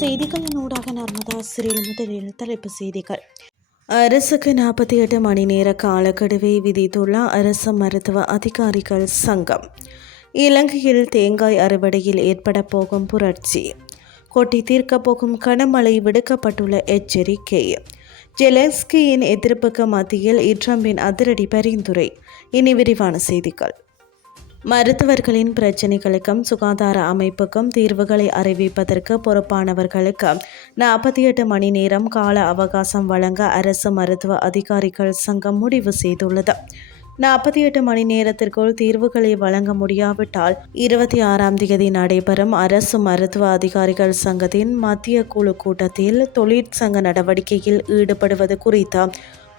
செய்திகளின் ஊடாக நர்மதா சிறில் முதலில் தலைப்பு செய்திகள். அரசுக்கு நாற்பத்தி எட்டு மணி நேர காலக்கெடுவை விதித்துள்ள அரசு மருத்துவ அதிகாரிகள் சங்கம். இலங்கையில் தேங்காய் அறுவடையில் ஏற்பட போகும் புரட்சி. கொட்டி தீர்க்கப் போகும் கனமழை விடுக்கப்பட்டுள்ள எச்சரிக்கை. ஜெலன்ஸ்கியின் எதிர்ப்புக்கு மத்தியில் இட்ரம்பின் அதிரடி பரிந்துரை. இனி விரிவான செய்திகள். மருத்துவர்களின் பிரச்சினைகளுக்கும் சுகாதார அமைப்புக்கும் தீர்வுகளை அறிவிப்பதற்கு பொறுப்பானவர்களுக்கு நாற்பத்தி எட்டு மணி நேரம் கால அவகாசம் வழங்க அரசு மருத்துவ அதிகாரிகள் சங்கம் முடிவு செய்துள்ளது. நாற்பத்தி எட்டு மணி நேரத்திற்குள் தீர்வுகளை வழங்க முடியாவிட்டால் இருபத்தி ஆறாம் தேதி நடைபெறும் அரசு மருத்துவ அதிகாரிகள் சங்கத்தின் மத்திய குழு கூட்டத்தில் தொழிற்சங்க நடவடிக்கையில் ஈடுபடுவது குறித்த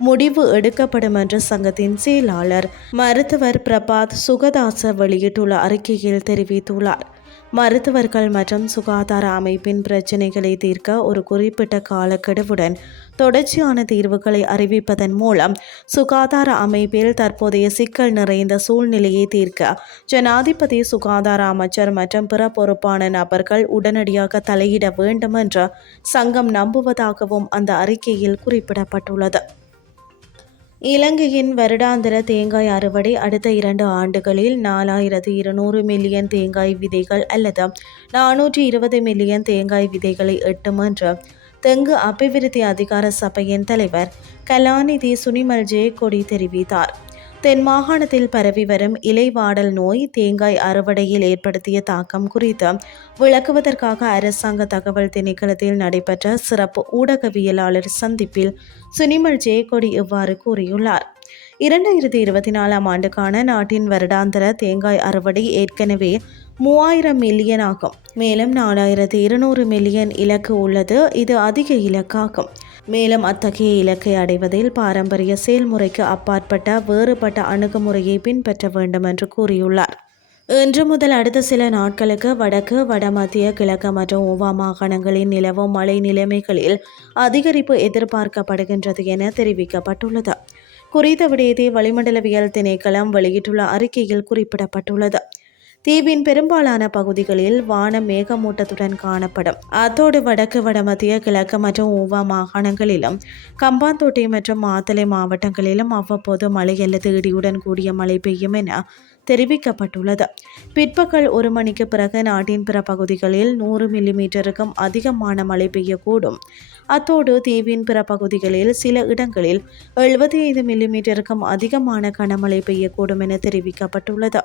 முடிவு எடுக்கப்படும் என்று சங்கத்தின் செயலாளர் மருத்துவர் பிரபாத் சுகதாச வெளியிட்டுள்ள அறிக்கையில் தெரிவித்துள்ளார். மருத்துவர்கள் மற்றும் சுகாதார அமைப்பின் பிரச்சினைகளை தீர்க்க ஒரு குறிப்பிட்ட காலக்கெடுவுடன் தொடர்ச்சியான தீர்வுகளை அறிவிப்பதன் மூலம் சுகாதார அமைப்பில் தற்போதைய சிக்கல் நிறைந்த சூழ்நிலையை தீர்க்க ஜனாதிபதி சுகாதார அமைச்சர் மற்றும் பிற பொறுப்பான நபர்கள் உடனடியாக தலையிட வேண்டும் என்று சங்கம் நம்புவதாகவும் அந்த அறிக்கையில் குறிப்பிடப்பட்டுள்ளது. இலங்கையின் வருடாந்திர தேங்காய் அறுவடை அடுத்த இரண்டு ஆண்டுகளில் நாலாயிரத்து இருநூறு மில்லியன் தேங்காய் விதைகள் அல்லது நானூற்றி இருபது மில்லியன் தேங்காய் விதைகளை எட்டும் என்று தெங்கு அபிவிருத்தி அதிகார சபையின் தலைவர் கலாநிதி சுனிமல் ஜெயக்கொடி தெரிவித்தார். தென் மாகாணத்தில் பரவி வரும் இலைவாடல் நோய் தேங்காய் அறுவடையில் ஏற்படுத்திய தாக்கம் குறித்து விளக்குவதற்காக அரசாங்க தகவல் திணைக்களத்தில் நடைபெற்ற சிறப்பு ஊடகவியலாளர் சந்திப்பில் சுனிமல் ஜெயக்கொடி இவ்வாறு கூறியுள்ளார். இரண்டாயிரத்தி இருபத்தி நாலாம் ஆண்டுக்கான நாட்டின் வருடாந்திர தேங்காய் அறுவடை ஏற்கனவே மூவாயிரம் மில்லியன் ஆகும். மேலும் நாலாயிரத்தி இருநூறு மில்லியன் இலக்கு உள்ளது. இது அதிக இலக்காகும். மேலும் அத்தகைய இலக்கை அடைவதில் பாரம்பரிய செயல்முறைக்கு அப்பாற்பட்ட வேறுபட்ட அணுகுமுறையை பின்பற்ற வேண்டும் என்று கூறியுள்ளார். இன்று முதல் அடுத்த சில நாட்களுக்கு வடக்கு வடமத்திய கிழக்கு மற்றும் ஓவா மாகாணங்களின் நிலவும் மழை நிலைமைகளில் அதிகரிப்பு எதிர்பார்க்கப்படுகின்றது என தெரிவிக்கப்பட்டுள்ளது. குறித்த விடயத்தை வளிமண்டலவியல் திணைக்களம் வெளியிட்டுள்ள அறிக்கையில் குறிப்பிடப்பட்டுள்ளது. தீவின் பெரும்பாலான பகுதிகளில் வானம் மேகமூட்டத்துடன் காணப்படும். அத்தோடு வடக்கு வடமத்திய கிழக்கு மற்றும் ஊவா மாகாணங்களிலும் கம்பாந்தோட்டை மற்றும் மாத்தலை மாவட்டங்களிலும் அவ்வப்போது மழை அல்லது இடியுடன் கூடிய மழை பெய்யும் என தெரிவிக்கப்பட்டுள்ளது. பிற்பகல் ஒரு மணிக்கு பிறகு நாட்டின் பிற பகுதிகளில் நூறு மில்லிமீட்டருக்கும் அதிகமான மழை பெய்யக்கூடும். அத்தோடு தீவின் பிற பகுதிகளில் சில இடங்களில் எழுபத்தி ஐந்து மில்லிமீட்டருக்கும் அதிகமான கனமழை பெய்யக்கூடும் என தெரிவிக்கப்பட்டுள்ளது.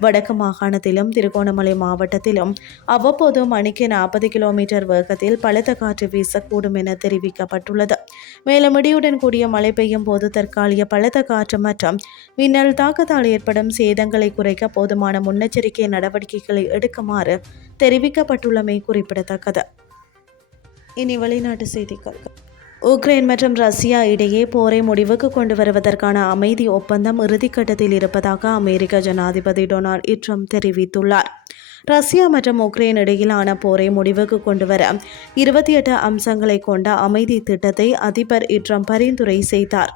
வடக்கு மாகாணத்திலும் திருகோணமலை மாவட்டத்திலும் அவ்வப்போது மணிக்கு நாற்பது கிலோமீட்டர் வேகத்தில் பலத்த காற்று வீசக்கூடும் என தெரிவிக்கப்பட்டுள்ளது. மேலும் இடியுடன் கூடிய மழை பெய்யும் போது தற்காலிக பலத்த காற்று மற்றும் மின்னல் தாக்கத்தால் ஏற்படும் சேதங்களை குறைக்க போதுமான முன்னெச்சரிக்கை நடவடிக்கைகளை எடுக்குமாறு தெரிவிக்கப்பட்டுள்ளமை குறிப்பிடத்தக்கது. இனி வெளிநாட்டு செய்திகள். உக்ரைன் மற்றும் ரஷ்யா இடையே போரை முடிவுக்கு கொண்டு வருவதற்கான அமைதி ஒப்பந்தம் இறுதிக்கட்டத்தில் இருப்பதாக அமெரிக்க ஜனாதிபதி டொனால்ட் ட்ரம்ப் தெரிவித்துள்ளார். ரஷ்யா மற்றும் உக்ரைன் இடையிலான போரை முடிவுக்கு கொண்டு வர இருபத்தி எட்டு அம்சங்களை கொண்ட அமைதி திட்டத்தை அதிபர் இட்ரம் பரிந்துரை செய்தார்.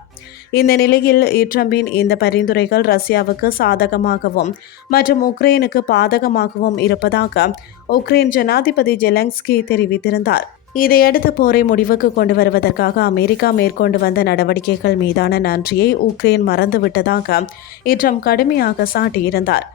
இந்த நிலையில் இட்ரம்பின் இந்த பரிந்துரைகள் ரஷ்யாவுக்கு சாதகமாகவும் மற்றும் உக்ரைனுக்கு பாதகமாகவும் இருப்பதாக உக்ரைன் ஜனாதிபதி ஜெலன்ஸ்கி தெரிவித்திருந்தார். இதையடுத்து போரை முடிவுக்கு கொண்டு வருவதற்காக அமெரிக்கா மேற்கொண்டு வந்த நடவடிக்கைகள் மீதான நன்றியை உக்ரைன் மறந்துவிட்டதாக இட்ரம் கடுமையாக சாட்டியிருந்தார்.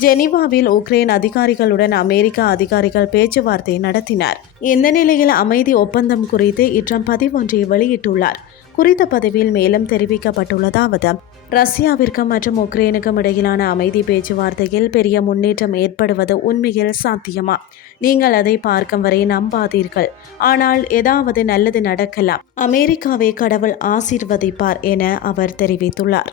ஜெனீவாவில் உக்ரைன் அதிகாரிகளுடன் அமெரிக்க அதிகாரிகள் பேச்சுவார்த்தை நடத்தினர். இந்த நிலையில் அமைதி ஒப்பந்தம் குறித்து இட்ரம் பதிவொன்றை வெளியிட்டுள்ளார். குறித்த பதிவில் மேலும் தெரிவிக்கப்பட்டுள்ளதாவது ரஷ்யாவிற்கும் மற்றும் உக்ரைனுக்கும் இடையிலான அமைதி பேச்சுவார்த்தையில் பெரிய முன்னேற்றம் ஏற்படுவது உண்மையில் சாத்தியமா? நீங்கள் அதை பார்க்கும் வரை நம்பாதீர்கள். ஆனால் ஏதாவது நல்லது நடக்கலாம். அமெரிக்காவை கடவுள் ஆசீர்வதிப்பார் என அவர் தெரிவித்துள்ளார்.